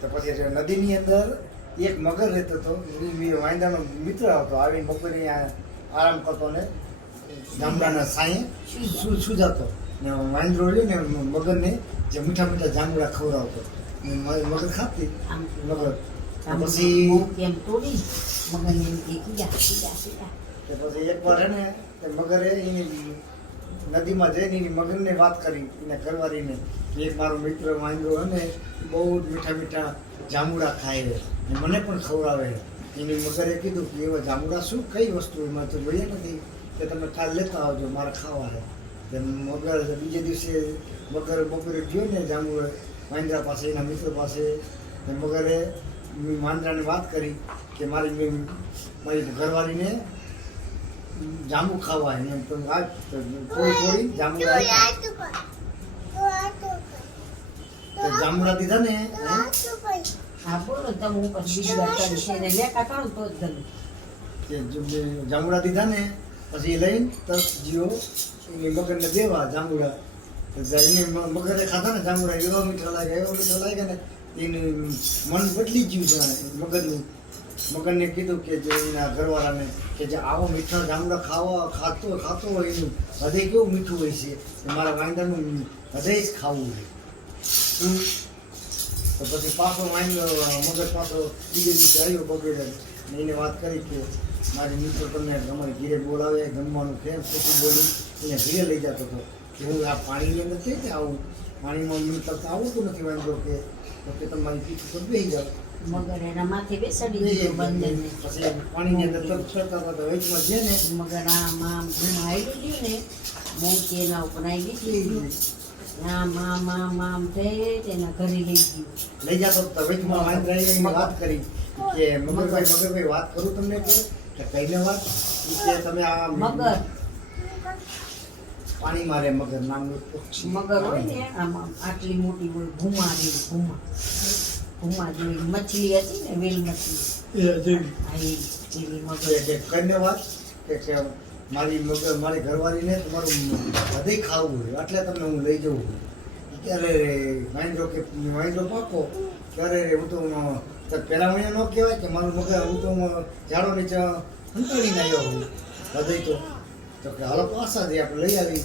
તો પછી નદીની અંદર એક મગર રહેતો હતો. વાંદાનો મિત્ર હતો. આવીને બપોરે અહીંયા આરામ કરતો ને ગામડાના સાંયે સુજાતો ને વાંદરો લે ને મગરને જે મીઠા મીઠા જાંબુડા ખવડાવતો. મગર ખાતી મગર પછી એકવાર હે ને મગરે એની નદીમાં જઈને એની મગરને વાત કરી એના ઘરવાળીને કે એક મારો મિત્ર વાંદરો હે ને બહુ જ મીઠા મીઠા જાંબુડા ખાય ને મને પણ ખવડાવે. એની મગરે કીધું કે એવા જાંબુડા શું કઈ વસ્તુ એમાં તો જોઈએ નથી કે તમે કાલ લેતા આવજો મારે ખાવા છે. મગર બીજે દિવસે મગર બપોરે ગયો ને જાંબુ વાંદરા પાસે એના મિત્ર પાસે. મગરે વાંદરાને વાત કરી કે મારી ઘરવાળીને જાંબુ ખાવા એને તો થોડી જાંબુડા દીધા ને. હા બોલો તમે ઉપર બીજી વાત કરી છે એને લેખા કરું તો જ ગમે. જાંબુડા દીધા ને પછી એ લઈને તરત જીવો એની મગરને દેવા જાંબુડા. એને મગરે ખાધા ને જાંબુડા એવા મીઠા લાગ્યા ને એનું મન બદલી ગયું છે મગરનું. મગરને કીધું કે જે એના ઘરવાળાને કે જે આવો મીઠા જાંબુડા ખાતો હોય એનું હૃદય કેવું મીઠું હોય છે મારા વાંદાનું હૃદય જ ખાવું હોય. તો પછી પાછો મગર પાછો બીજે દિવસે આવ્યો બગડે ને એને વાત કરી કે મારી મિત્ર તમને અમારે ઘીરે બોલાવે જમવાનું કેમ ખોટું બોલી એને ઘીરે લઈ જતો હતો કે હું આ પાણીની અંદર છે કે આવું પાણીમાં મિત્ર તો આવતું નથી વાંધો કે તમારી પીઠ ઉપર બેસી જાઓ. મગર એના માથે બેસાડી દીધો બંને. પછી પાણીની અંદર તરતા હતા વચમાં છે ને મગર આમ આવી ગયું ને મોતી એના ઉપર આવી દીધી. આમ થઈ તેના ઘરે લઈ ગયું. લઈ જતો વચમાં વાંદરાએ વાત કરી કે મગરભાઈ વાત કરું તમને કે કઈને વાત કે તમે આ મગર પાણી મારે મગર નામનું મગર હોય ને આમ આટલી મોટી હોય ઘુમા જેવી મછલી હતી ને વેલ મછલી કઈને વાત કે મારી મગર મારી ઘરવાળીને તમારું હૃદય ખાવું હોય એટલે તમને હું લઈ જવું હોય. ક્યારે વાંદરો પાકો ક્યારે હું તો પહેલા મને ન કહેવાય કે મારું મગર હું તો ઝાડો નીચે સંતાડીને આવ્યો હું હૃદય તો કે હાલો પાછા જઈએ આપણે લઈ આવી